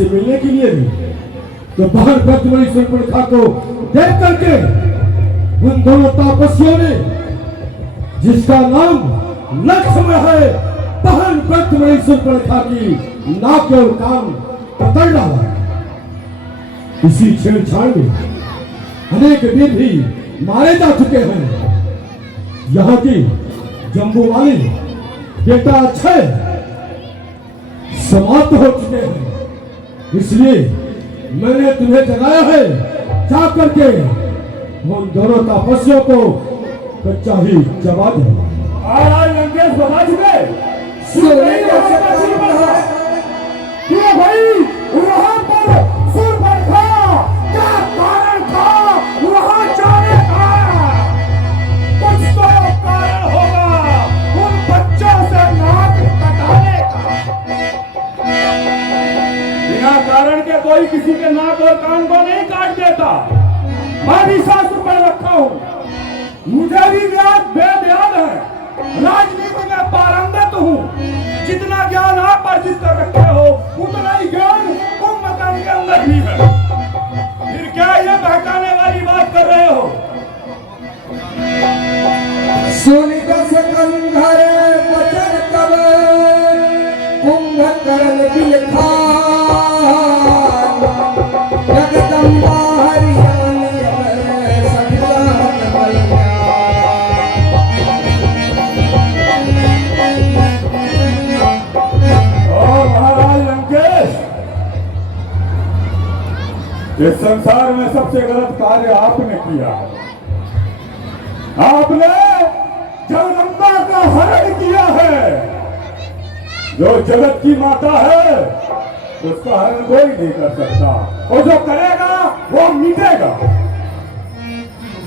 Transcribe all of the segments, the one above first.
से मिलने के लिए भी। तो बहन भक्तमणि शूर्पणखा को देख करके उन दोनों तापसियों ने, जिसका नाम लक्ष्मण है, बहन भक्तमणि शूर्पणखा की नाक और कान पकड़ डाला। इसी छेड़छाड़ में अनेक वीर भी मारे जा चुके हैं। यहाँ की जम्बूवाली बेटा अक्षय समाप्त हो चुके हैं। इसलिए मैंने तुम्हें जगाया है, जा करके उन दोनों तापस्यों को कच्चा ही चबा दो। लंकेश बता चुके भाई, वहां पर शूर्पणखा क्या कारण था वहां जाने का? कुछ तो कारण होगा उन बच्चों से नाक कटाने का। बिना कारण के कोई किसी के नाक और कान को नहीं काट देता। मैं भी शास्त्र पढ़ रखा हूं, मुझे भी वेद याद है, राजनीति में पारंगत हूं। जितना ज्ञान आप अर्जित कर रखे हो उतना ही ज्ञान कुंभकर्ण के अंदर भी है। फिर क्या ये बहकाने वाली बात कर रहे हो? सुनित सकंधर वचन तब कुंभकर्ण बिलखा, जगदम्बा हरियाणी सखदान बलिया। महाराज लंकेश, इस संसार में सबसे गलत कार्य आपने किया है। आपने जगदम्बा का हरण किया है। जो जगत की माता है उसका हरण कोई नहीं कर सकता, और जो करेगा वो मिटेगा।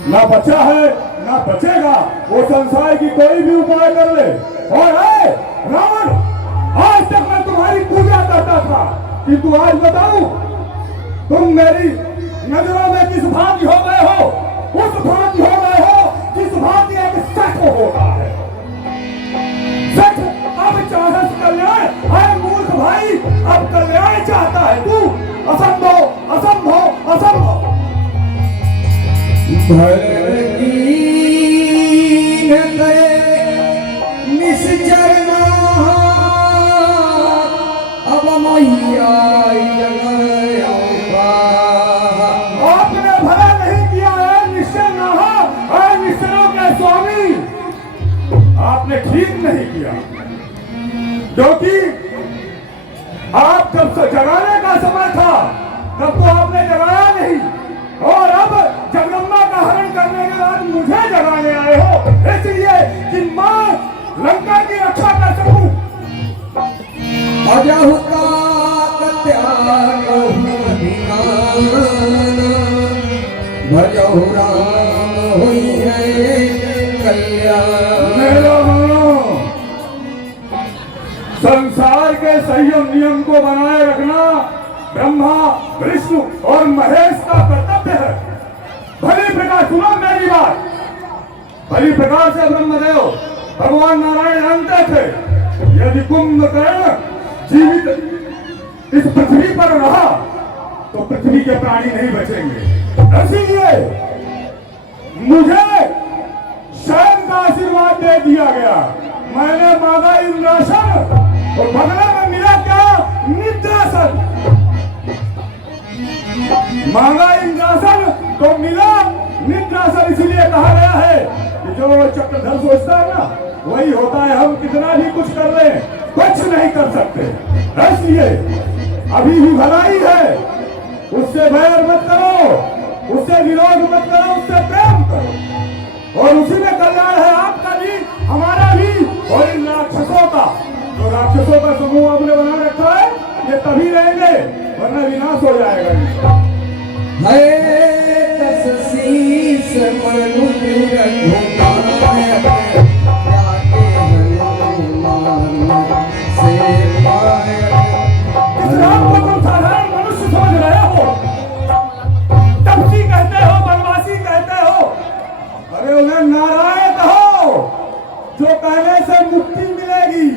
ना बचा है ना बचेगा। वो संसार की कोई भी उपाय कर ले। और रावण, आज तक मैं तुम्हारी पूजा करता था, किंतु आज बताऊं तुम मेरी नजरों में किस भांति हो गए हो? उस भांति हो गए हो जिस भांति एक सच होता है। सच अब चाहे कल्याण है मूर्ख भाई, अब कल्याण चाहता है तू। असंभव असंभव असंभव। निश्चरना अब मैया आपने भला नहीं किया है निश्चय है निश्चरों के स्वामी। आपने ठीक नहीं किया, क्योंकि आप जब जगाने का समय था तब तो आपने जगाया नहीं, और अब जगदम्बा का हरण करने के बाद मुझे जगाने आए हो, इसलिए कि मां लंका की रक्षा कर सकूं। अजहुता भजहु राम होई है कल्याण। संसार के संयम नियम को बनाए रखना ब्रह्मा विष्णु और महेश का कर्तव्य है। भली प्रकार सुनो मेरी बात। भली प्रकार से ब्रह्मदेव भगवान नारायण जानते थे, यदि कुंभकर्ण जीवित इस पृथ्वी पर रहा तो पृथ्वी के प्राणी नहीं बचेंगे। इसीलिए मुझे शयन का आशीर्वाद दे दिया गया। मैंने मांगा इंद्रासन और बदले में मिला क्या? निद्रासन। मांगा इंद्रासन तो मिला निद्रासन। इसलिए कहा गया है कि जो चक्रधर सोचता है ना वही होता है। हम कितना भी कुछ कर ले कुछ नहीं कर सकते। इसलिए अभी भी भलाई है, उससे बैर मत करो, उससे विरोध मत करो, उससे प्रेम करो, और उसी में कल्याण है आपका भी हमारा भी और इन राक्षसों का। जो राक्षसों का समूह आपने बना रखा है ये तभी रहेंगे, वरना विनाश हो जाएगा। साधारण मनुष्य समझ रहे हो, तपसी कहते हो, वनवासी कहते हो, अरे उन्हें नारायण कहो। जो कहने से मुक्ति मिलेगी,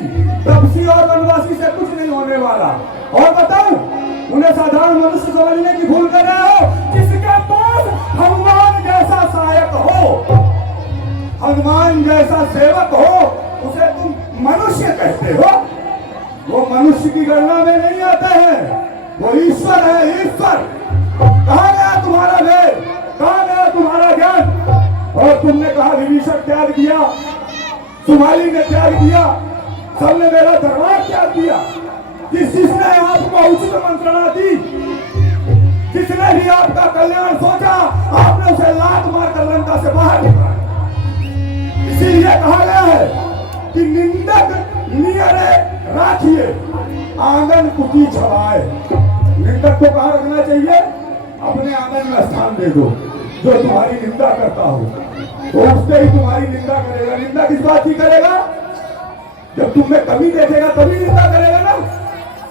तपसी और वनवासी से कुछ नहीं होने वाला। और बताऊं उन्हें हमें साधारण मनुष्य समझने की भूल कर रहे हो। जिसके पास हनुमान जैसा सहायक हो, हनुमान जैसा सेवक हो, उसे तुम मनुष्य कहते हो। वो मनुष्य की गणना में नहीं आते हैं, वो ईश्वर है, ईश्वर। कहाँ गया तुम्हारा वेद, कहाँ गया तुम्हारा ज्ञान? और तुमने कहा विभीषण त्याग दिया, सुमाली ने त्याग दिया, सबने मेरा दरबार त्याग दिया। जिसने आपको उचित मंत्रणा दी, जिसने भी आपका कल्याण सोचा, आपने उसे लात मारकर लंका से बाहर निकाला। इसीलिए कहा गया है कि निंदक नियरे राखिए, आंगन कुटी छवाए। निंदक को कहाँ रखना चाहिए? अपने आंगन में स्थान दे दो। जो तुम्हारी निंदा करता हो तो उससे ही तुम्हारी निंदा करेगा। निंदा किस बात की करेगा? जब तुम में कमी देखेगा तभी निंदा करेगा ना।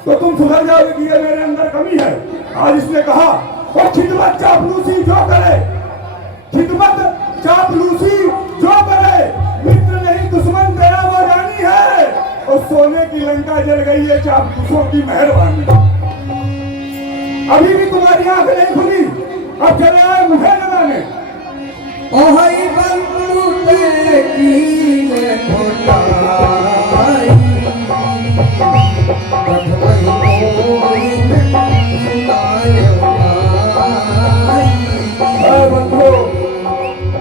तो तुम सुधर जाओगे कि ये मेरे अंदर कमी है। आज इसने कहा और खिदमत चापलूसी जो करे, खिदमत चापलूसी जो करे, मित्र नहीं दुश्मन तेरा वो जानी है। और सोने की लंका जल गई है चापलूसों की मेहरबानी। अभी भी तुम्हारी आंख नहीं खुली, अब चले आए मुझे लगाने। ओहई बंधु ते कीन खोटाई, कठमई मोहिन सुनायो नाई। ऐ बंधु,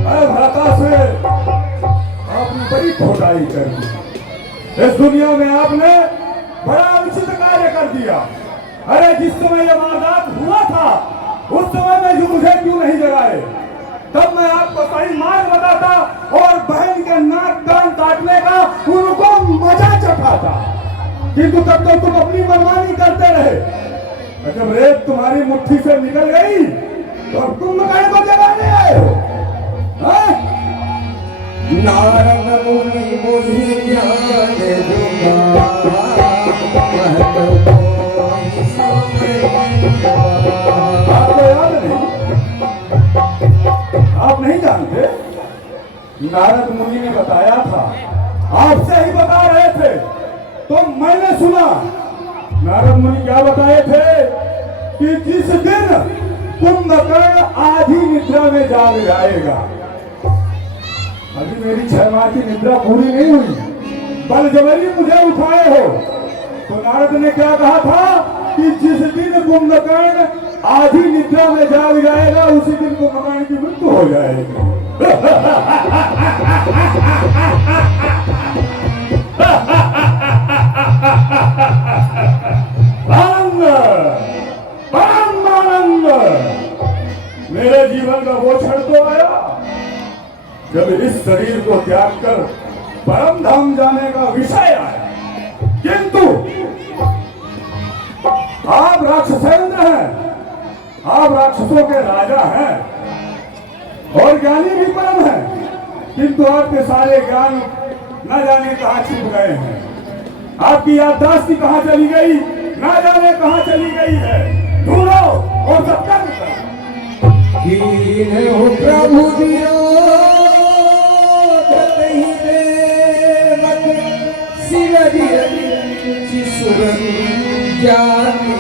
ऐ भ्राता से आपने बड़ी खोटाई कर दी। इस दुनिया में आपने बड़ा अनुचित कार्य कर दिया। अरे जिस समय ये वारदात हुआ था उस समय में जो मुझे क्यों नहीं जगाए? तब मैं आपको सही मार्ग बताता और बहन के नाक कान काटने का उनको मजा चखाता। किंतु तब तो तुम अपनी मनमानी करते रहे। जब रेत तुम्हारी मुट्ठी से निकल गई तो अब तुम मकान को जगाने आए हो। हाँ? नारद मुनि मोहि ज्ञान जुगा, कहत कोई समय। आपको याद नहीं? आप नहीं जानते? नारद मुनि ने बताया था, आपसे ही बता रहे थे तो मैंने सुना। नारद मुनि क्या बताए थे कि जिस दिन कुंभकर्ण आधी निद्रा में जाग जाएगा। अभी मेरी 6 माह की निद्रा पूरी नहीं हुई, बलजबरी मुझे उठाए हो। तो नारद ने क्या कहा था कि जिस दिन कुंभकर्ण आधी निद्रा में जाग जाएगा उसी दिन कुंभकर्ण की मृत्यु हो जाएगी। आनंद, परम आनंद। मेरे जीवन का वो क्षण तो आया जब इस शरीर को त्याग कर परम धाम जाने का विषय आया। किंतु आप राक्षसेंद्र हैं, आप राक्षसों के राजा हैं और ज्ञानी भी परम हैं। किंतु आपके सारे ज्ञान न जाने कहां छुप गए हैं। आपकी याददाश्त कहां चली गई, न जाने कहां चली गई है। ढूंढो और सत्कर्म करो। कीन हो प्रभु दियो धरहि देवत, शिव शिशुर ज्ञानी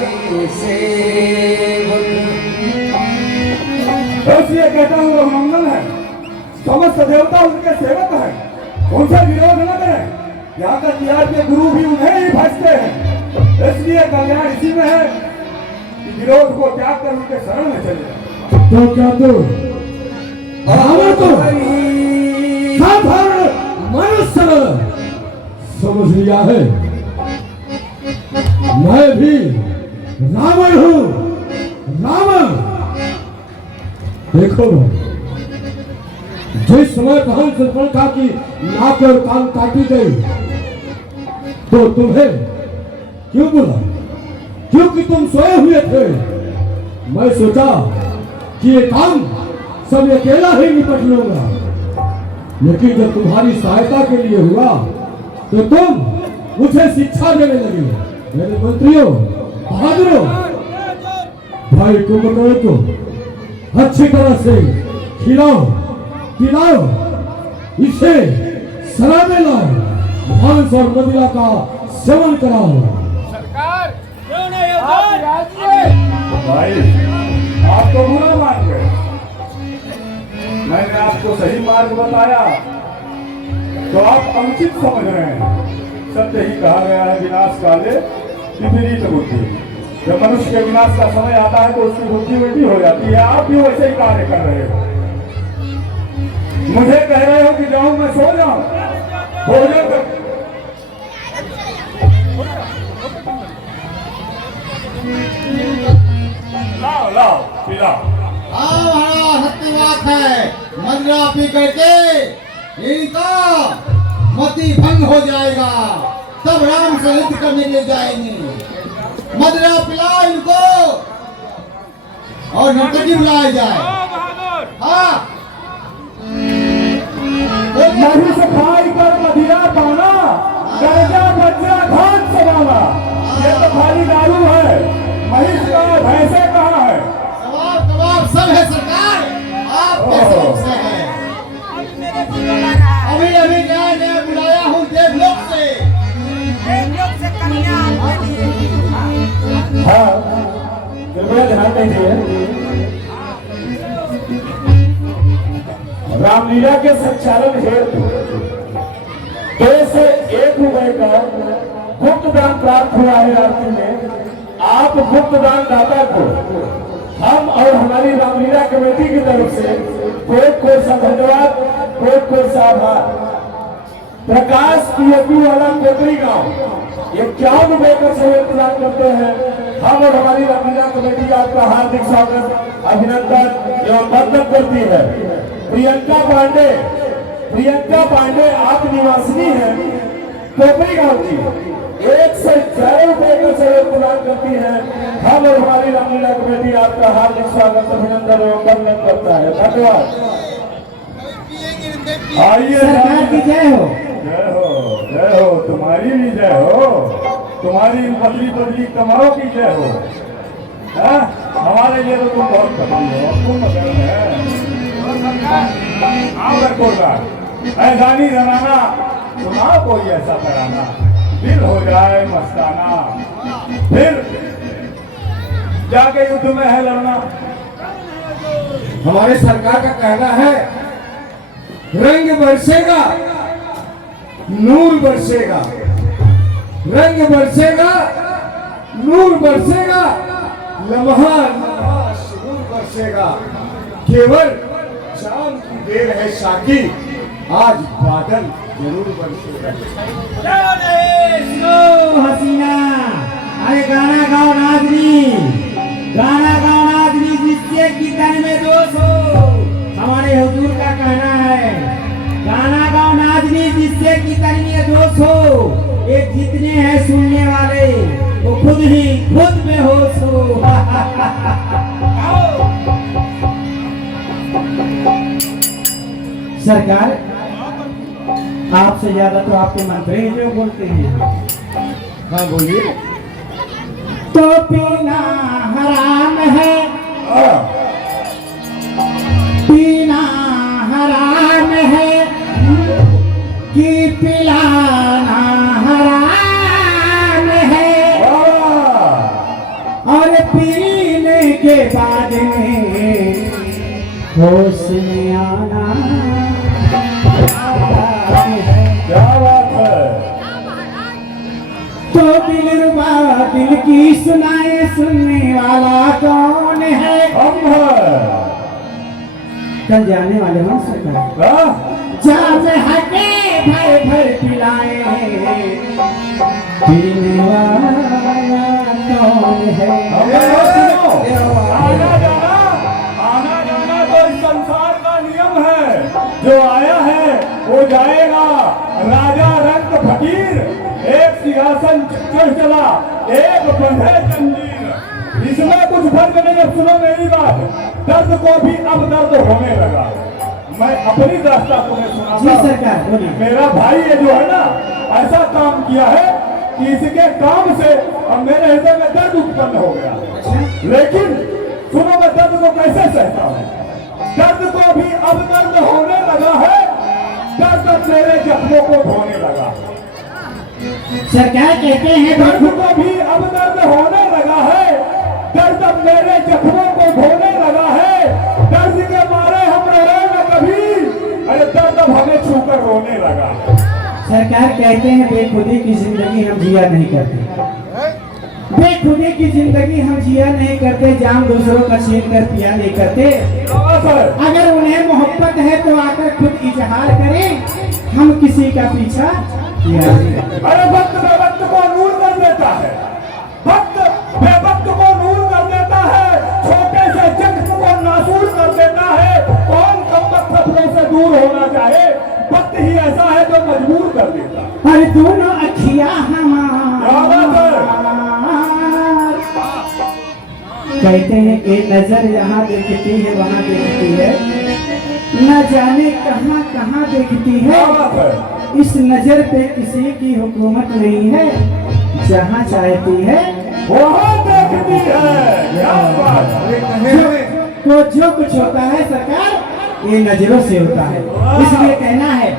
सेवक। इसलिए कहता हूं वो मंगल है, समस्त देवता उनके सेवक हैं, उनसे विरोध न करें। यहाँ तक कि आपके गुरु भी उन्हें ही भजते हैं। इसलिए कल्याण इसी में है कि विरोध को त्याग कर उनके शरण में चले जाए। तो क्या तो रावण तो साधारण मनुष्य समझ लिया है। मैं भी रावण हूं, रावण। देखो जिस समय बहन शूर्पणखा की नाक और कान काटी गई तो तुम्हें क्यों बुला? क्योंकि तुम सोए हुए थे। मैं सोचा कि ये काम सब अकेला ही निपट लूंगा, लेकिन जब तुम्हारी सहायता के लिए हुआ तो तुम मुझे शिक्षा देने लगे। मेरे मंत्रियों, बहादुरों, भाई कुंभकर्ण को अच्छी तरह से खिलाओ पिलाओ, इसे शराब में लाओ, मांस और मदिरा का सेवन कराओ। सरकार क्यों नहीं होता? भाई आप तो बुरा मान गए। मैंने आपको सही मार्ग बताया तो आप अनुचित समझ रहे हैं। सत्य ही कहा गया है, विनाश काले विपरीत बुद्धि। जब मनुष्य के विनाश का समय आता है तो उसकी बुद्धि उल्टी हो जाती है। आप भी वैसे ही कार्य कर रहे हो। मुझे कह रहे हो कि जाऊं मैं सो जाऊं, भोजन कर। लाओ लाओ पिलाओ। हाँ महाराज, सत्य बात है। मदिरा पी करके इनका मति भंग हो जाएगा, तब राम से युद्ध करने के लिए जाएंगे। मदिरा पिलाओ इनको और नर्तकी बुलाया जाए। हाँ, मही से खाई कर मदिरा पाना, कर्जा बच्चा धान समाना। ये तो खाली दारू है। महिष का भैंसे कहाँ है? कबाब कबाब सब है सरकार। आप कैसे लोग से हैं? अभी अभी नया नया बुलाया हूँ देवलोक से। हाँ, कृपया ध्यान दीजिए। रामलीला के संचालन हेतु 2 से 1 रुपए का गुप्त दान प्राप्त हुआ है आरती में। आप गुप्त दान दाता को हम और हमारी रामलीला कमेटी की तरफ से कोट कोट सा धन्यवाद, कोट कोट सा आभार। प्रकाश पीएपी वाला कोटरी गांव 51 रुपए का सहयोग प्रदान करते हैं। हम और हमारी रामलीला कमेटी आपका हार्दिक स्वागत, अभिनंदन एवं वंदन करती है। प्रियंका पांडे आप निवासिनी है कोपरी गांव की, 1 से 11 रुपए का सहयोग प्रदान करती है। हम और हमारी रामलीला कमेटी आपका हार्दिक स्वागत, अभिनंदन एवं वंदन करता है। धन्यवाद। आइए, सरकार की जय हो। जय हो, जय हो। तुम्हारी भी जय हो, तुम्हारी बदली बदली कमाओ की जय हो। हाँ? हमारे लिए तो तुम बहुत बदली हो, तुम बदल है। ऐसा नहीं रनाना, सुना कोई ऐसा कराना, दिल हो जाए मस्ताना, फिर जाके युद्ध में है लड़ना। हमारे सरकार का कहना है रंग बरसेगा नूर बरसेगा, रंग बरसेगा नूर बरसेगा, लम्हा लम्हा सुरूर बरसेगा। केवल शाम की देर है साकी, आज बादल जरूर बरसेगा। हसीना, अरे गाना गाओ नाजनी, गाना गाओ नाजनी, जिससे कि तन में दोष हो। हमारे हुजूर का कहना है, गाना गाओ नाजनी, जिससे कि तन में दोष हो। ये जितने हैं सुनने वाले वो खुद में होश हो। सरकार, आपसे ज्यादा तो आपके मंत्री जो बोलते हैं। हाँ बोलिए। तो पीना हराम है, पीना हराम है कि पिलाना हराम है, और पीने के बाद में होश में आना क्या बात है। तो दिलरुबा दिल की सुनाए, सुनने वाला कौन है? हम है। कल जाने वाले हैं सरकार, हाँ? जाम हटे भर भर पिलाए, पीने वाला कौन है? आना जाना तो इस संसार का नियम है। जो आया है वो जाएगा। राजा रंग फकीर, एक सिंहासन चढ़ चला, एक बंधे जंजीर। इसमें कुछ फर्क नहीं है। सुनो मेरी बात, दर्द को भी अब दर्द होने लगा। मैं अपनी दास्तां तुम्हें जी सुनाता सरकार, बोलिए। मेरा भाई ये जो है ना, ऐसा काम किया है कि इसके काम से अब मेरे हृदय में दर्द उत्पन्न हो गया। लेकिन सुनो, मैं दर्द को कैसे सहता हूँ। दर्द को भी अब दर्द होने लगा है, दर्द मेरे जख्मों को धोने लगा। सरकार कहते हैं दर्द को भी अब दर्द होने लगा है, दर्द अब मेरे जख्मों को धोने लगा है। दर्द के मारे हम रोए न कभी, अरे दर्द अब हमें छूकर रोने लगा। सरकार कहते हैं बेखुदी की जिंदगी हम जिया नहीं करते, बेखुदी की जिंदगी हम जिया नहीं करते, जाम दूसरों का छीन कर पिया नहीं करते। अगर उन्हें मोहब्बत है तो आकर खुद इजहार करें, हम किसी का पीछा किया नहीं। अरे वक्त बेवक्त को नूर कर देता है, वक्त बेवक्त को नूर कर देता है, छोटे से जख्म को नासूर कर देता है। कौन कब तक सपनों से दूर होना चाहे, वक्त ही ऐसा है जो मजबूर कर देता है। और दोनों अखियां हमारी कहते हैं कि नजर यहाँ देखती है वहाँ देखती है, न जाने कहाँ कहाँ देखती है। इस नजर पे किसी की हुकूमत नहीं है, जहाँ चाहती है वहाँ देखती है। क्या बात है। तो जो कुछ होता है सरकार ये नजरों से होता है, इसलिए कहना है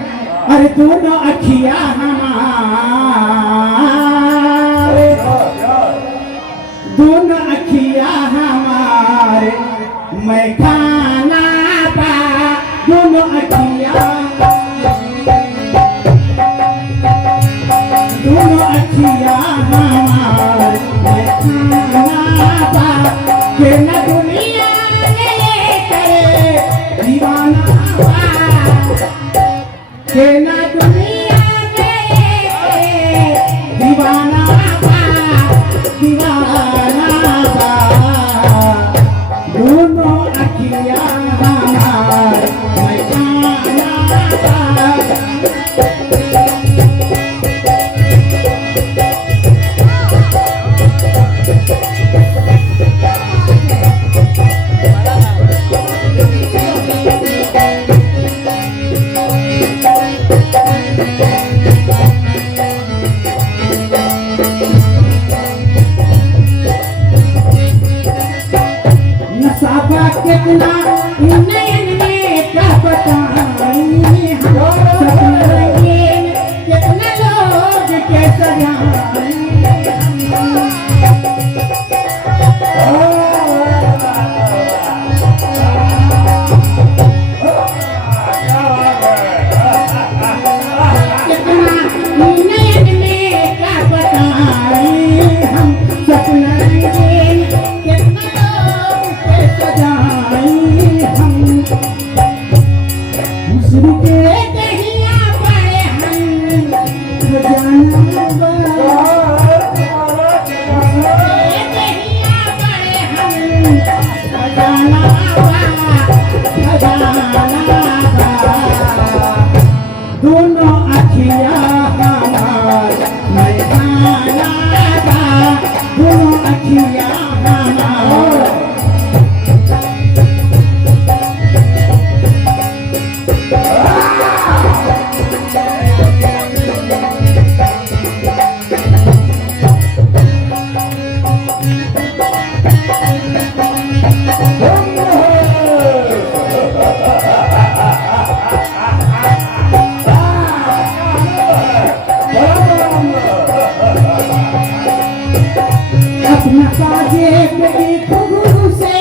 अरे दोनों अखियां हमारे, दोनों अखियां हमारे, मैं खाना पा दोनों अखियां, दोनों अखियां हमारे, मैं खाना पा के न दुनिया में करे दीवाना पा, के न दुनिया में करे दीवाना पा, दीवाना पा, दोनों अखियां हमारे, मैं खाना पा। नसाबा कितना नयन में क्या बताएं, सपने रंगीन कितना लोग के सजाएं। कितना नयन में क्या बताएं हम, सपना रंगीन कितना हम हुस्न के दहिया पड़े हम खजाना दहिया पड़े हम खजाना खजाना, दोनों अखियां हमारी, मैं खाना पा दोनों अखियां हमारी। अपना काजे पे खुगू से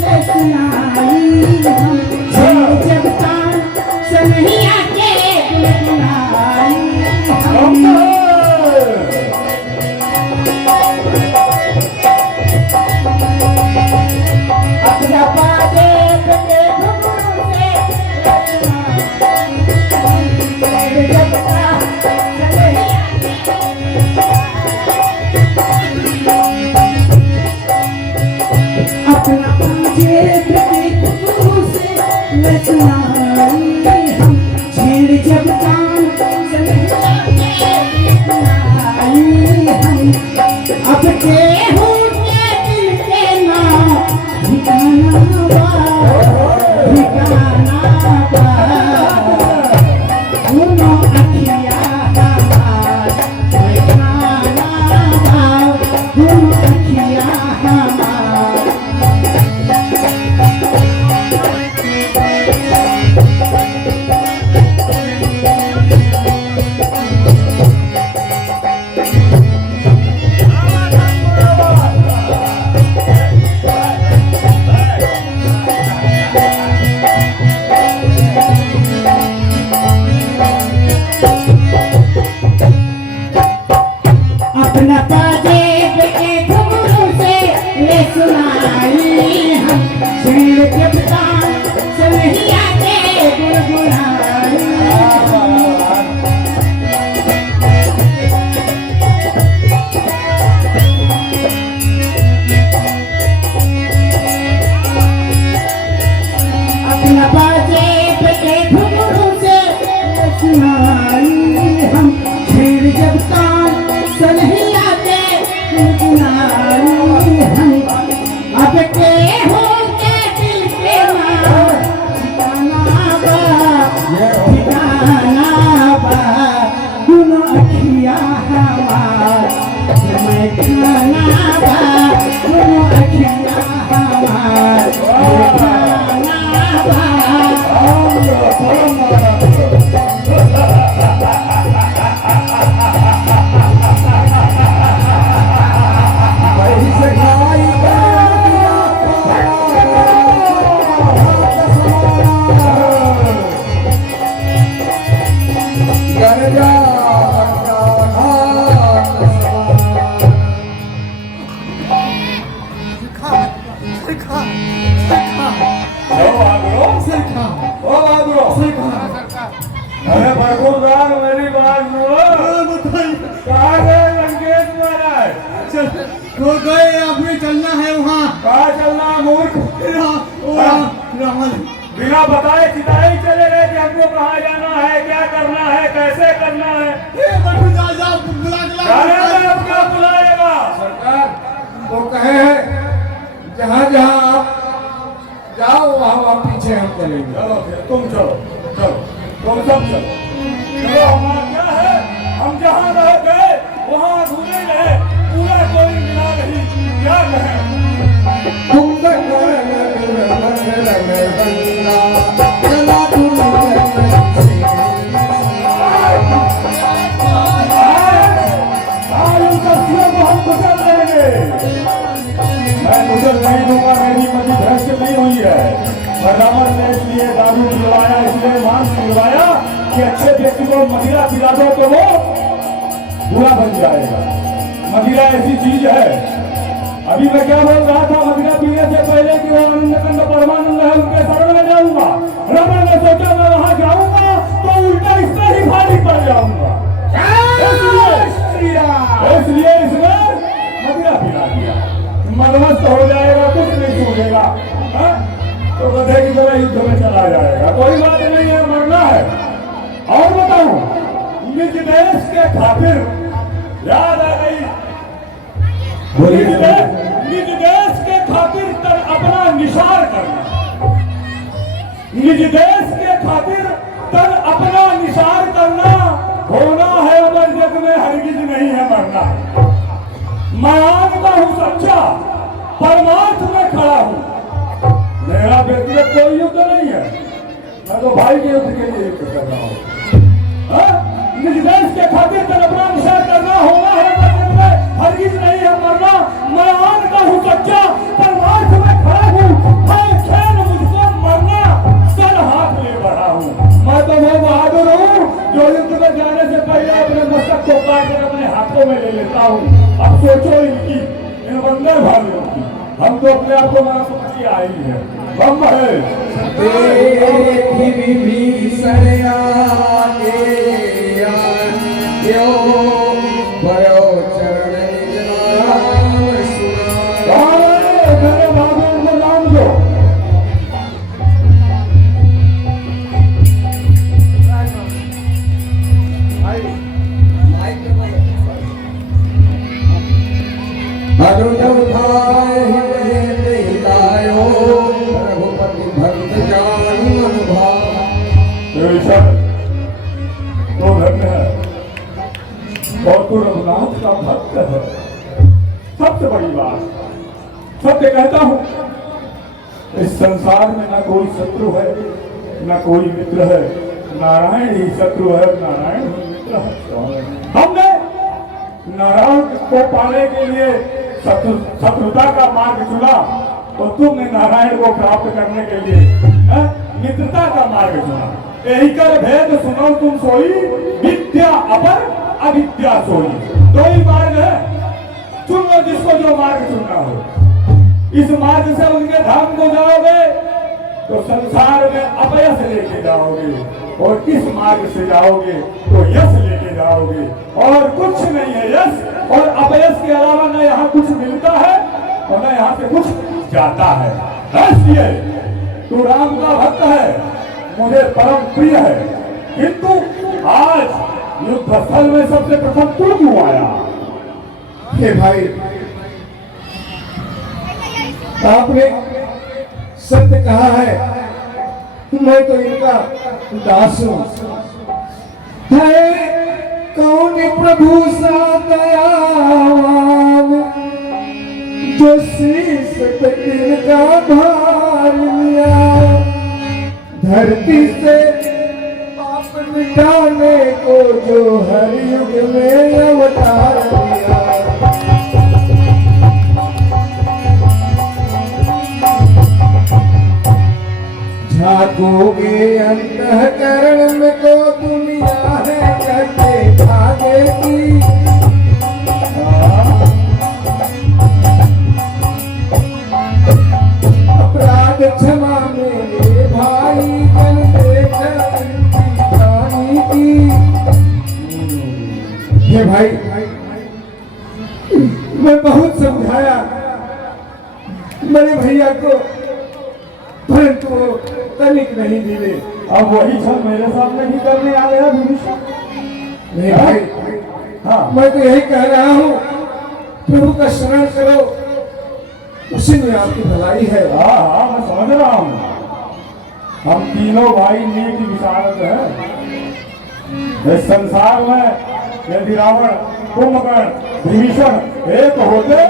ले सुनाई हम, जब तान से नहीं आके बुलाई हम। अपना काजे पे खुगू से ले सुनाई, जब तान से नहीं अपना मुझे खुशबू से लचनाई हम, छेड़ जब कान से लचनाई हम, अब के होते दिल के ना ठिकाना बा, ठिकाना बा, दोनों अखियां हमारी, मैं खाना बा दोनों अखियां हमारी। बताए चिताए चले गए कि हमको कहाँ जाना है, क्या करना है, कैसे करना है। जाने अब क्या बुलाएगा? सरकार वो कहे हैं जहाँ जहाँ आप जाओ वहाँ वहाँ पीछे हम चलेंगे। चलो फिर तुम चलो, चलो तुम सब चलो। चलो हमारा क्या है, हम जहाँ रह गए वहाँ अधूरे रहे, पूरा कोई मिला नहीं। क्या कहें? मैं गुजर नहीं दूंगा, मेरी मति भ्रष्ट नहीं हुई है। रावण ने इसलिए दारू पिलवाया, इसलिए मांस पिलवाया कि अच्छे व्यक्ति को मदिरा पिला दो तो वो बुरा बन जाएगा। मदिरा ऐसी चीज है। अभी मैं क्या बोल रहा था, मदिरा पीने से पहले कि वो आनंद कंद परमानंद है उनके शरण में जाऊंगा। रावण ने सोचा मैं वहां जाऊंगा तो उल्टा इसमें ही भारी पड़ जाऊंगा, इसलिए इसमें मदिरा पिला दिया। मनमस्त हो जाएगा, कुछ नहीं सूझेगा, तो गधे की तरह युद्ध में चला जाएगा। कोई बात नहीं है, मरना है। और बताऊं, निज देश के खातिर याद आ गई, निज देश के खातिर तन अपना निसार करना, निज देश के खातिर तन अपना निसार करना। होना है अमर जग में, हरगिज नहीं है मरना। मैं मानता हूं सच्चा, परमार्थ में खड़ा हूं। मेरा व्यक्तिगत कोई युद्ध नहीं है, मैं तो भाई के युद्ध के लिए युद्ध कर रहा हूं। निज देश के खातिर तन अपना निसार करना, होना है अमर जग में, हरगिज नहीं है मरना। मैं मानता हूं सच्चा, परमार्थ में खड़ा हूं। हर खेल मुझको मरना, सर हाथ ले बढ़ा हूं। मैं तो वो बहादुर हूं जो युद्ध में जाने से पहले अपने मस्तक को काट कर अपने हाथों में ले लेता हूं। अब सोचो इनकी, इन बंदर भाइयों की, हम तो अपने आप को मारा समझी आई है। बम है मेरे बाबू को नाम दो। तो धन्य है और तो रघुनाथ का भक्त है। सबसे बड़ी बात सत्य कहता हूं, इस संसार में ना कोई शत्रु है ना कोई मित्र है। नारायण ही शत्रु है, नारायण ही मित्र है। हमने नारायण को पाने के लिए शत्रुता का मार्ग चुना, तो तुमने नारायण को प्राप्त करने के लिए मित्रता का मार्ग चुना। यही कर भेद सुनो तुम सोई, विद्या अपर अविद्या सोई। दो ही मार्ग है, चुन लो जिसको जो मार्ग चुनना हो। इस मार्ग से उनके धाम को जाओगे तो संसार में अपयश लेके जाओगे, और इस मार्ग से जाओगे तो यश लेके जाओगे। और कुछ नहीं है, यश और अपयश के अलावा न यहाँ कुछ मिलता है और न यहाँ से कुछ जाता है। इसलिए तू राम का भक्त है, मुझे परम प्रिय है, किंतु आज युद्ध स्थल में सबसे प्रथम तू क्यों आया? हे भाई, आपने सत्य कहा है, मैं तो इनका दास हूं। है कौन प्रभु सा दयावान, जो शीश पे इनका भार लिया। धरती से पाप मिटाने को जो हर युग में अवतार लिया। झाकोगे अंतःकरण में तो दुनिया है कहते भागे की। अपराध क्षमा मेरे भाई, जन देखा प्राणी की। हे भाई, मैं बहुत समझाया मेरे भैया को, परंतु तनिक नहीं दिले। अब वही छल मेरे साथ नहीं करने आ गया विभीषण। नहीं भाई, हाँ मैं तो यही कह रहा हूँ, प्रभु का शरण करो, उसी में आपकी भलाई है। हाँ हाँ, मैं समझ रहा हूँ। हम तीनों भाई नीति विशारद हैं। इस संसार में यदि रावण, कुंभकर्ण, विभीषण एक होते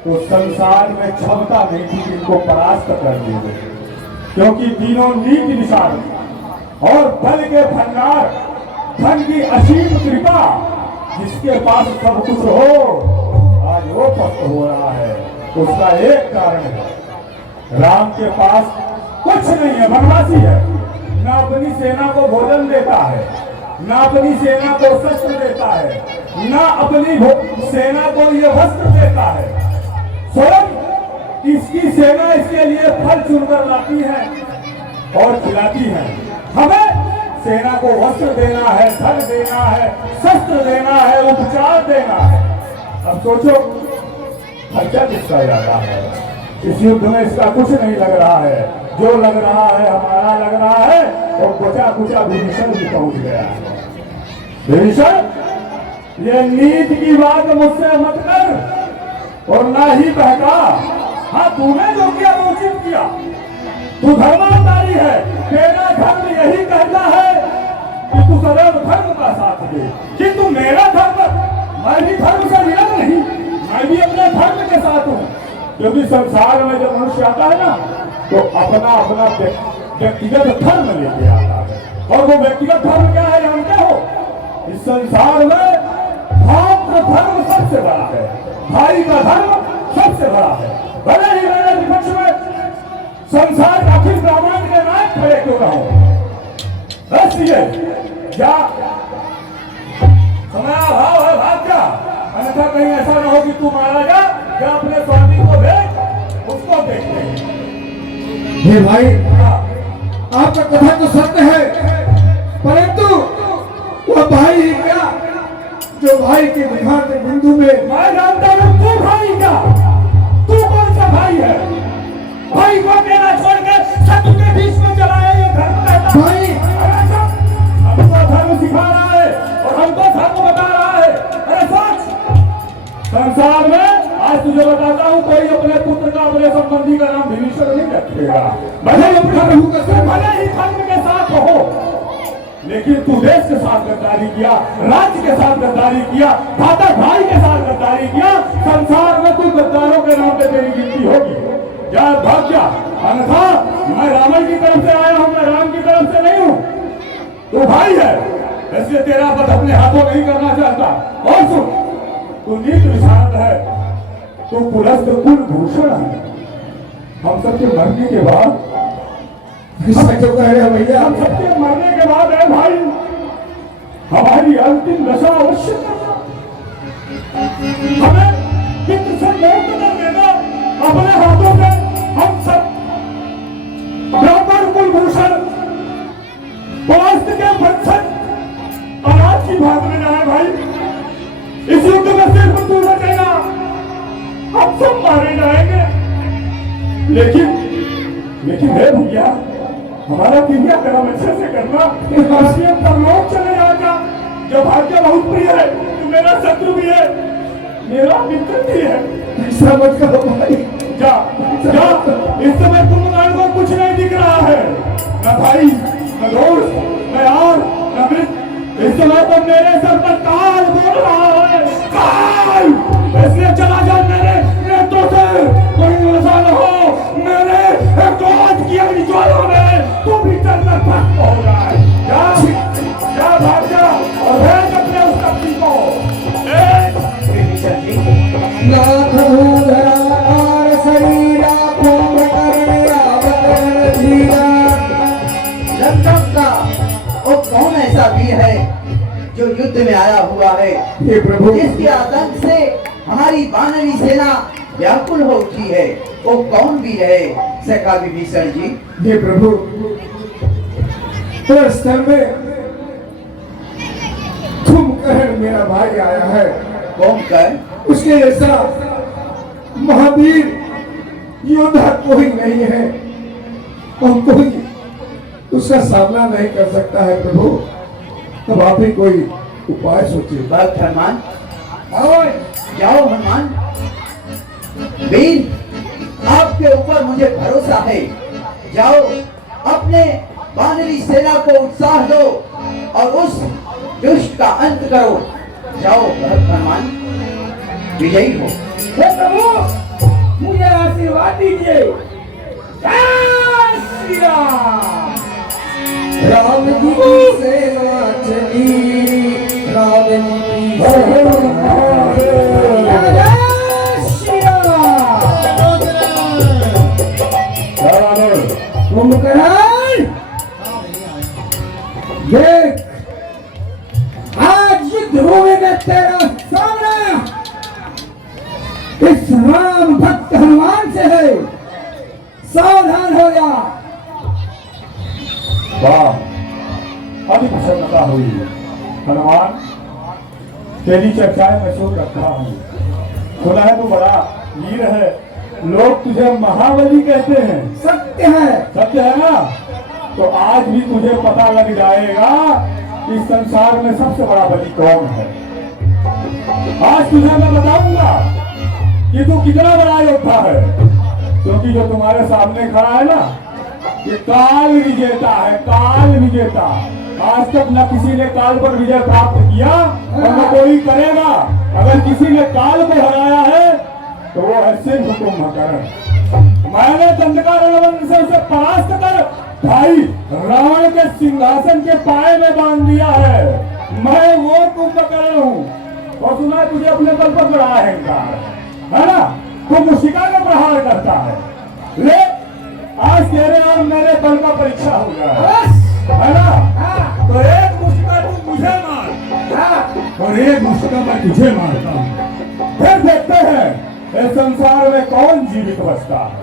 तो संसार में क्षमता नहीं थी इनको परास्त कर देते, क्योंकि तीनों नीति विशारद और बल के भंडार, धन की असीम कृपा, जिसके पास सब कुछ हो आज वो पस्त हो रहा है। उसका एक कारण है, राम के पास कुछ नहीं है, वनवासी है, न अपनी सेना को भोजन देता है, न अपनी सेना को शस्त्र देता है, न अपनी सेना को ये वस्त्र देता है। स्वयं इसकी सेना इसके लिए फल चुनकर लाती है और खिलाती है। हमें सेना को वस्त्र देना है, धन देना है, शस्त्र देना है, उपचार देना है। अब सोचो खर्चा किसका ज्यादा है? इस युद्ध में इसका कुछ नहीं लग रहा है, जो लग रहा है हमारा लग रहा है। और कुचा कुचा विभीषण भी पहुंच गया है। विभीषण, ये नीति की बात मुझसे मत कर और ना ही बहका। हाँ, तूने जो किया वो उचित किया, तू धर्मावतारी है। तेरा धर्म यही कहता है कि तू सदैव धर्म का साथ दे, किंतु मेरा धर्म, मैं भी धर्म से विलग नहीं, मैं भी अपने धर्म के साथ हूँ। क्योंकि संसार में जब मनुष्य आता है ना, तो अपना अपना व्यक्तिगत धर्म लेके आता है। और वो व्यक्तिगत धर्म क्या है जानते हो? इस संसार में भातृ धर्म सबसे बड़ा है, भाई का धर्म सबसे बड़ा है। भले ही मेरे विपक्ष में संसार का अखिल ब्रह्मांड के नायक खड़े क्यों ना हो, इसलिए क्या समय अभाव है, भाग जा, अन्यथा कहीं ऐसा ना हो कि तू मारा जा। क्या अपने स्वामी को भेज, उसको देखते हैं। हे भाई, आपका कथा तो सत्य है, परंतु वह भाई ही क्या जो भाई के विघात बिंदु में। मैं जानता हूँ तू भाई क्या, तू कौन सा भाई है? भाई को मेरा छोड़ के शत्रु के बीच में चलाया, ये धर्म कहता भाई, हमको धर्म सिखा रहा है और हमको धर्म बता रहा है। अरे सोच, संसार में आज तुझे बताता हूँ, कोई अपने पुत्र का, अपने संबंधी का नाम विभीषण नहीं रखेगा। भले ही धर्म के साथ हो, लेकिन तू देश के साथ गद्दारी किया, राज्य के साथ गद्दारी किया, भाता भाई के साथ गद्दारी किया। संसार में तू गद्दारों के नाम पे तेरी गिनती होगी। जा, भाग जा, अन्यथा मैं रावण की तरफ से आया हूं, मैं राम की तरफ से नहीं हूं। तू भाई है, इसलिए तेरा वध अपने हाथों नहीं करना चाहता। और सुन, तू नीति विशारद है, तू पुलस्त कुलभूषण है। हम सबके मरने के बाद, जो कह रहे हैं भैया, हम सबके मरने के बाद है भाई, हमारी अंतिम दशा अवश्य करना। हमें पितृ से मुक्त कर देना अपने हाथों से। हम सब ब्राह्मण कुलभूषण, पुलस्त के वंशज अनाज की भाग में जाए भाई। इस युद्ध में सिर्फ तू बचेगा, हम सब मारे जाएंगे। लेकिन हे भैया, हमारा क्रियाक्रम अच्छे से करना, परलोक चले जाएगा। जो भाग्य बहुत प्रिय है, तू मेरा शत्रु भी है, मेरा मित्र भी है। ऐसा मत करो भाई। जा, जा, इस समय कुंभकर्ण को कुछ नहीं दिख रहा है, न भाई, न दोस्त, न यार, न मित्र। इस समय तो मेरे सर पर काल बोल रहा है, काल। इसलिए चला जा मेरे नेत्रों से, कोई ऐसा न हो मेरे क्रोध की अग्नि ज्वाला में तू भी जलकर भस्म हो जाए। जा, जा, भाग जा और भेज अपने उस शक्ति को। कौन ऐसा वीर है जो युद्ध में आया हुआ है, हे प्रभु, जिसके आतंक से हमारी वानरी सेना व्याकुल हो उठी है? वो कौन वीर है सखा विभीषण जी? हे प्रभु, तो स्तर में कुंभकर्ण मेरा भाई आया है। कुंभकर्ण? उसके जैसा महावीर योद्धा कोई नहीं है। और कोई उसका सामना नहीं कर सकता है प्रभु, तब आप ही कोई उपाय सोचिए। भक्त हनुमान, जाओ हनुमान। वीर, आपके ऊपर मुझे भरोसा है। जाओ, अपने वानरी सेना को उत्साह दो और उस दुष्ट का अंत करो। जाओ भक्त हनुमान, विजयी हो। हे प्रभु, मुझे आशीर्वाद दीजिए। जय श्री राम। राम जी की सेना चली, राम जी की सेना जय श्री राम। कुंभकर्ण, देख आज युद्ध होने में तेरा सामना इस राम भक्त हनुमान से है। सावधान हो जा। वाह, अति प्रसन्नता हुई हनुमान, तेरी चर्चाएं मैं सुन रखा हूँ। सुना है तू बड़ा वीर है, लोग तुझे महाबली कहते हैं। सत्य है। सत्य है ना? तो आज भी तुझे पता लग जाएगा कि संसार में सबसे बड़ा बली कौन है। आज तुझे मैं बताऊंगा कि तू कितना बड़ा योद्धा है, क्योंकि जो तुम्हारे सामने खड़ा है ना, ये काल विजेता है, काल विजेता। आज तक न किसी ने काल पर विजय प्राप्त किया और न कोई करेगा। अगर किसी ने काल को हराया है तो वो है सिंह कुंभकर्ण। मैंने दंडका रणवंश से उसे परास्त कर भाई रावण के सिंहासन के पाए में बांध दिया है। मैं वो कुंभकर्ण हूँ। और सुना तुझे अपने बल पर बड़ा अहंकार है ना? तो मुशिका का प्रहार करता है। ले आज तेरे और मेरे बल का परीक्षा हो गया है ना? तो एक मुशिका तू मुझे मार और एक मुशिका मैं तुझे मारता हूँ। फिर देखते हैं इस संसार में कौन जीवित बचता है।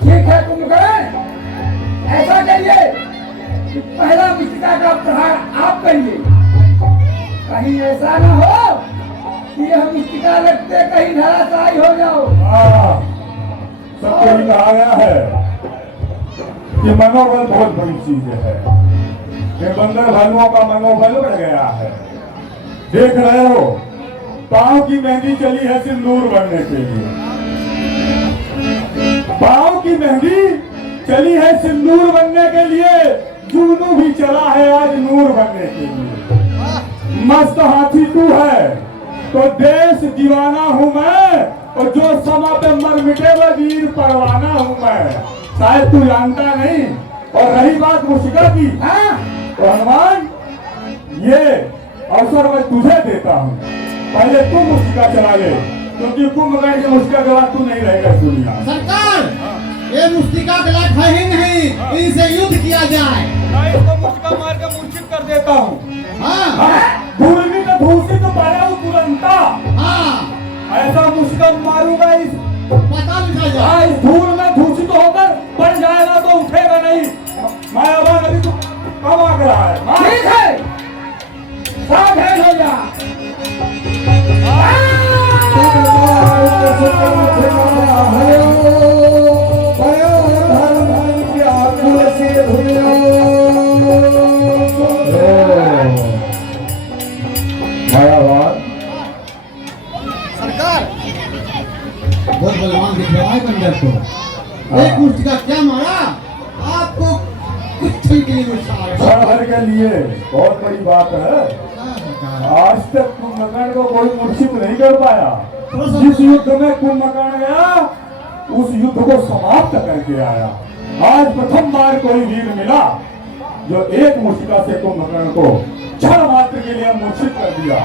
ठीक है कुंभकर्ण, ऐसा करिए कि पहला मुशिका का प्रहार आप करिए। कहीं ऐसा ना हो कि यह मुशिका लगते कहीं धराशायी हो जाओ। सबको ही कहा गया है कि मनोबल बहुत बड़ी चीज है। ये बंदर भालुओं का मनोबल बढ़ गया है। देख रहे हो, पांव की मेहंदी चली है सिंदूर बनने के लिए। पांव की मेहंदी चली है सिंदूर बनने के लिए, जुगनू भी चला है आज नूर बनने के लिए। मस्त हाथी तू है तो देश दीवाना हूँ मैं, और जो समा पे मर मिटे वो वीर परवाना हूँ मैं। शायद तू जानता नहीं। और रही बात मुशिका की, तो हनुमान ये अवसर मैं तुझे देता हूँ। पहले तू मुशिका चला ले, क्योंकि कुंभकर्ण की मुशिका के बाद तू नहीं रहेगा दुनिया। सरकार, ये मुस्तिका के लायक है ही नहीं, इनसे युद्ध किया जाए। मैं इसको मुशिका मार के मूर्छित कर देता हूँ। हाँ धूलनी तो धूसी तो पड़ा तुरंता। हाँ, ऐसा मुशिका मारूंगा इस पता लिखा जाए। इस धूल में दूषित होकर पड़ जाएगा तो उठेगा नहीं। मायावान अभी तो कम आग रहा है। ठीक है, सावधान हो जा। सरकार, बहुत बलवान दिख रहा है बंदर को। एक मुस्तिका क्या मारा, आपको कुछ के लिए शहर के लिए बहुत बड़ी बात है। आज तक कुंभकर्ण को कोई मूर्छित नहीं कर पाया। जिस युद्ध में कुंभकर्ण गया उस युद्ध को समाप्त करके आया। आज प्रथम बार कोई वीर मिला जो एक मुशिका से कुंभकर्ण को क्षण मात्र के लिए मूर्छित कर दिया।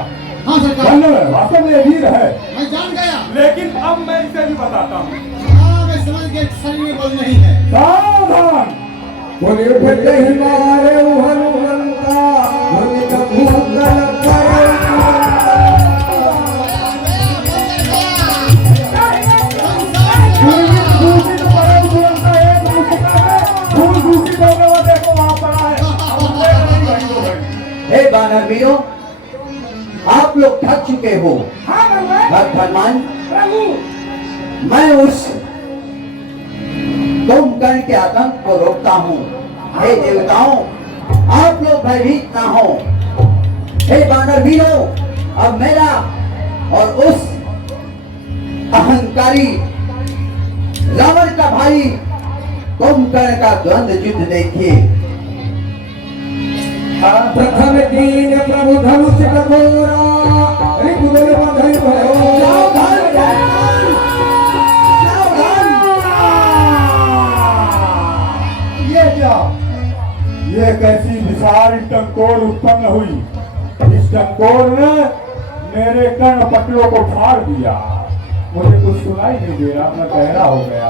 हाँ सरकार, धन्यवाद, वास्तव में वीर है। मैं जान गया। लेकिन अब मैं इसे भी बताता हूँ। हाँ, मैं समझ गया, शरीर में बल नहीं है। सावधान। बोले उठते ही मारे हनुमंता, भूत भूतल करे दूषित पड़े तुरंत एक मुशिका में धूल दूषित हो गया। वो देखो वहाँ पड़ा है। हे वानर वीरों, आप लोग थक चुके हो। हाँ भगवान। भक्त हनुमान, प्रभु, मैं उस कुंभकर्ण के आतंक को रोकता हूँ। हे देवताओं, आप लोग भयभीत ना हो। हे वानर वीरों, अब मेरा और उस अहंकारी रावण का भाई कुंभकर्ण का द्वंद्व युद्ध देखिए। प्रथम दीन प्रभु धनुष कठोरा रिपुदल बंधन भयो। ये क्या? ये कैसी विशाल टंकोर उत्पन्न हुई? इस टंकोर ने मेरे कर्ण पटलों को फाड़ दिया। मुझे कुछ सुनाई नहीं दे रहा, मैं बहरा हो गया।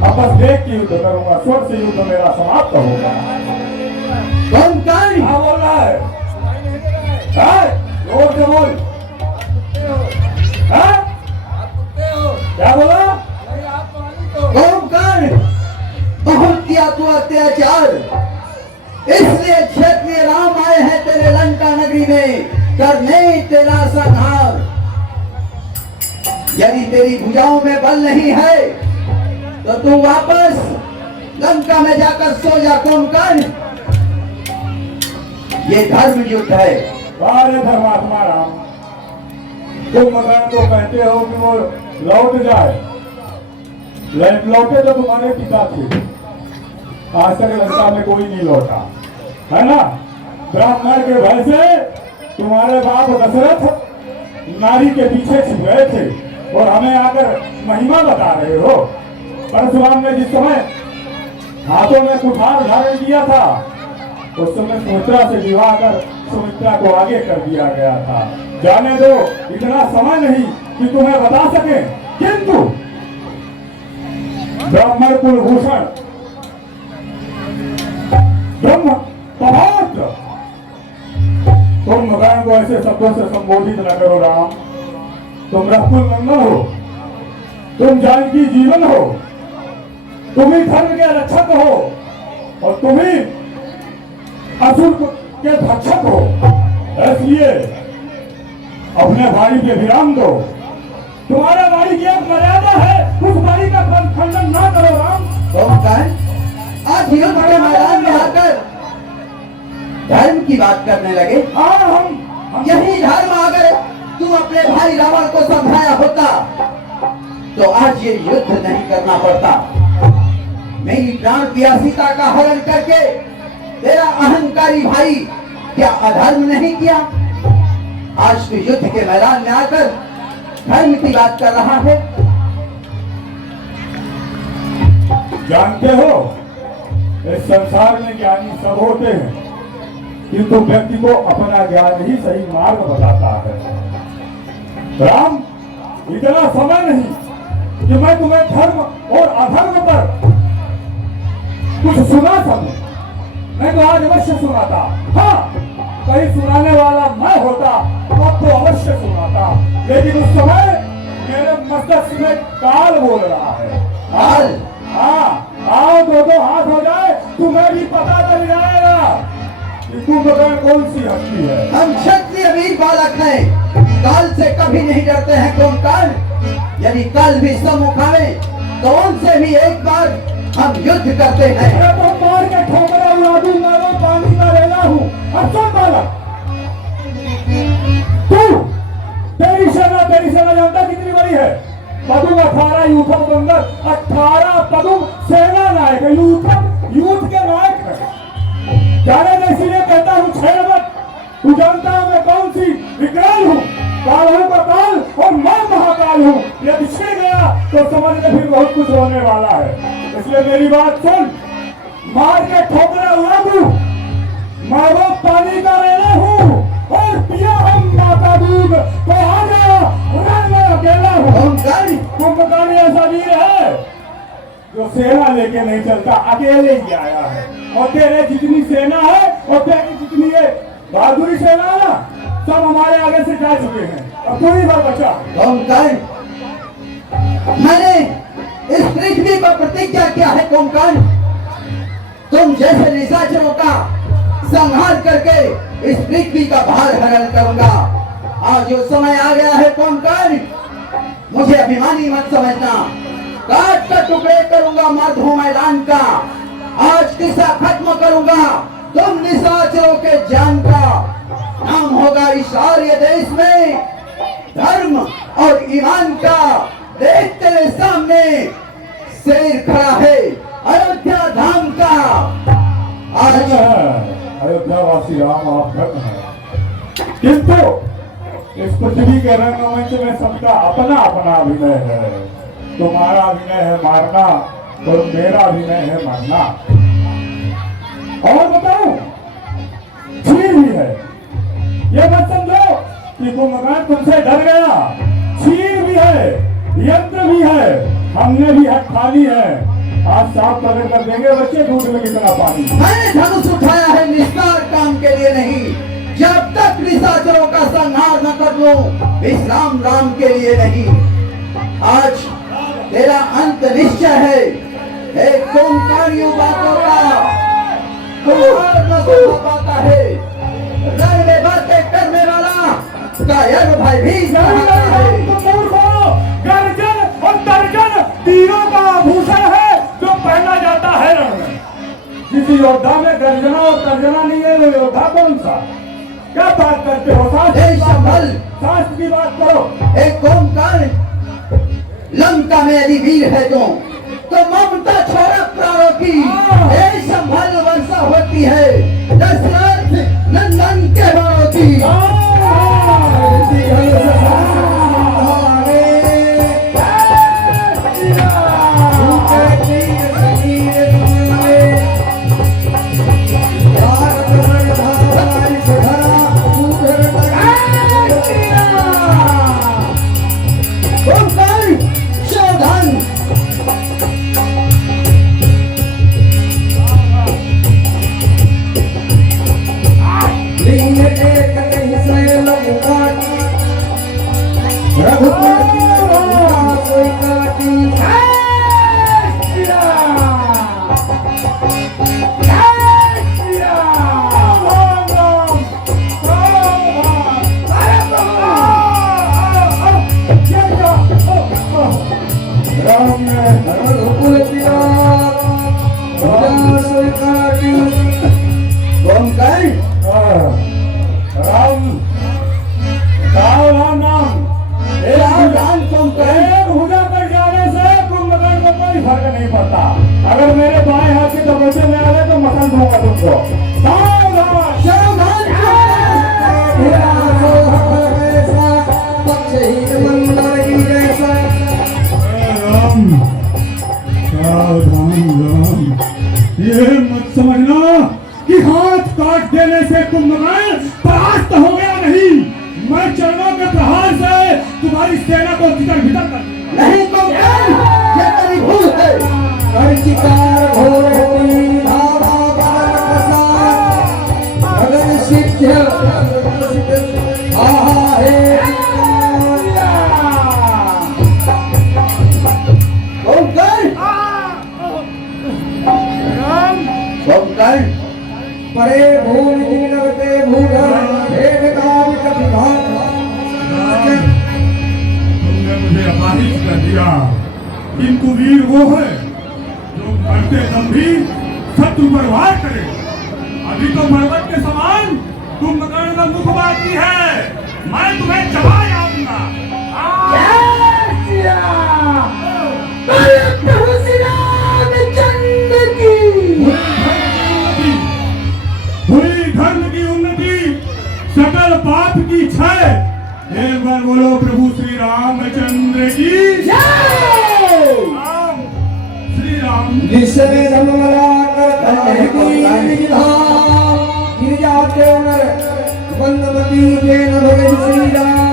अब बस देख के युद्ध करूंगा, स्वर से युद्ध मेरा समाप्त होगा। कुंभकर्ण, क्या बोल रहा है? जोर से बोल। हाँ? क्या बोला? कुंभकर्ण, बहुत किया तू अत्याचार, इसलिए क्षत्रिय राम आए हैं तेरे लंका नगरी में करने तेरा संहार। यदि तेरी भुजाओं में बल नहीं है तो तू वापस लंका में जाकर सो जा कुंभकर्ण। ये धर्म युद्ध है। अरे धर्मात्मा राम, कुंभकर्ण को कहते हो कि वो लौट जाए। लौटे तो तुम्हारे पिता थे, आज तक लंका में कोई नहीं लौटा, है ना? ब्राह्मण के भय से तुम्हारे बाप दशरथ नारी के पीछे छिप गए थे और हमें आकर महिमा बता रहे हो। परशुराम ने जिस समय हाथों में कुठार धारण किया था, उस समय सुमित्रा से विवाह कर सुमित्रा को आगे कर दिया गया था। जाने दो, इतना समय नहीं कि तुम्हें बता सके, किंतु ब्राह्मण कुलभूषण ब्रह्म पौत्र कुंभकर्ण को ऐसे शब्दों से संबोधित न करो राम। तुम रघुकुल नंदन हो, तुम जानकी जीवन हो, तुम ही धर्म के रक्षक हो और तुम ही असुर के भक्षक हो। इसलिए अपने भाई के विराम दो। तुम्हारे भाई की एक मर्यादा है, उस भाई का खंडन ना करो राम। कुंभकर्ण, आज युद्ध के मैदान में आकर धर्म की बात करने लगे। हाँ, हम यही धर्म अगर तू अपने भाई रावण को समझाया होता तो आज ये युद्ध नहीं करना पड़ता। मेरी प्राण प्रिया सीता का हरण करके तेरा अहंकारी भाई क्या अधर्म नहीं किया? आज तू युद्ध के मैदान में आकर धर्म की बात कर रहा है। जानते हो, इस संसार में ज्ञानी सब होते हैं, किंतु व्यक्ति को अपना ज्ञान ही सही मार्ग बताता है। राम, इतना समय नहीं कि मैं तुम्हें धर्म और अधर्म पर कुछ सुना सकूं। मैं तो आज अवश्य सुनाता। हाँ, कहीं सुनाने वाला मैं होता तो अवश्य सुनाता, लेकिन उस समय मेरे मस्तिष्क में काल बोल रहा है। काल? हाँ, आओ दो हाथ हो जाए, तुम्हें भी पता चल जाएगा कि कुंभकर्ण कौन सी हस्ती है। हम क्षत्रिय वीर बालक हैं, काल से कभी नहीं डरते हैं कुंभकर्ण। यदि काल भी सम्मुख आवे तो उनसे भी एक बार हम युद्ध करते हैं। मैं तो मार के ठोकरा उड़ा दूंगा, मैं पानी का रेला हूँ। अच्छा बालक, तेरी सेना जानता कितनी बड़ी है? पदुम 18 यूथम बंदर, 18 पदुम सेना नायक, यूथ के नायक है। जाने दे, इसीलिए कहता हूँ छेड़ मत। तू जानता है मैं कौन सी विकराल हूँ, काल हूँ का काल और मैं महाकाल हूँ। यदि छिड़ गया तो समझ ले फिर बहुत कुछ होने वाला है। इसलिए मेरी बात सुन, मार के ठोकरा उड़ा दूं, मैं वो पानी का रेला हूँ और पिया हम माता दूध, तो आ जा, मैं अकेला हूँ। कुंभकर्ण ऐसा वीर है जो सेना लेके नहीं चलता, अकेले ही आया है। और तेरे जितनी सेना है और तेरी जितनी है बहादुरी सेना है ना, सब हमारे आगे से जा चुके हैं, अब तू ही बार बचा। कुंभकर्ण, मैंने इस पृथ्वी पर प्रतिज्ञा किया है कुंभकर्ण, तुम जैसे निशाचरों का संहार करके इस पृथ्वी का भार हरण करूंगा। आज जो समय आ गया है कुंभकर्ण, मुझे अभिमानी मत समझना। काट कर टुकड़े करूंगा मर्दों मैदान का। आज किस्सा खत्म करूंगा तुम निशाचरों के जान का। नाम होगा इस आर्य देश में धर्म और ईमान का। देख तेरे सामने शेर खड़ा है अयोध्या धाम का। आज अयोध्यावासी राम आप धर्म है, किंतु इस पृथ्वी के रंगमंच में सबका अपना अपना अभिनय है। तुम्हारा अभिनय है मारना और मेरा अभिनय है मरना। और बताओ चीर भी है, ये मत समझो कि कुंभकर्ण तुमसे डर गया। चीर भी है, यंत्र भी है, हमने भी हट खाली है। आज साफ पकड़ कर देंगे बच्चे दूध में कितना पानी। मैंने धनुष उठाया है निस्तार काम के लिए नहीं। जब तक निशाचरों का संहार न कर लूं विश्राम राम के लिए नहीं। आज तेरा अंत निश्चय है। एक कुंभकर्ण बातों का कुम्हार न समझ पाता है। रंग में बातें करने वाला कायर भाई भी कहता है। गर्जन और तर्जन तीरों का आभूषण है जो पहना जाता है रण में। किसी योद्धा में गर्जना और तर्जना नहीं है, वो योद्धा कौन सा? क्या बात करते हो? शास्त्र की बात करो। एक कुंभकर्ण लंका में यदि वीर है तो ममता छोड़ा प्राणों की संभल वर्षा होती है दशरथ नंदन के बाणों की। अगर मेरे बाएं हाथ की दबोचे में आ गए तो मसल दूंगा तुमको। राम, ये मत समझना कि हाथ काट देने से कुंभकर्ण परास्त हो गया नहीं। मैं चरणों के प्रहार से तुम्हारी सेना को तितर बितर कर नहीं कुंभकर्ण, ये तेरी भूल है। परे भूल लगते तुमने मुझे अपाहिज कर दिया, किंतु वीर वो है जो करते दम भी शत्रु पर वार करे। अभी तो पर्वत के समान कुंभकर्ण का मुख बाकी है, मैं तुम्हें चबा जाऊंगा। हुई धर्म की उन्नति, सकल पाप की क्षय। एक बार बोलो प्रभु श्री रामचंद्र की राम श्री राम। जिससे धर्मला कर गिर जाते नर वंदमती के न भगत श्री राम।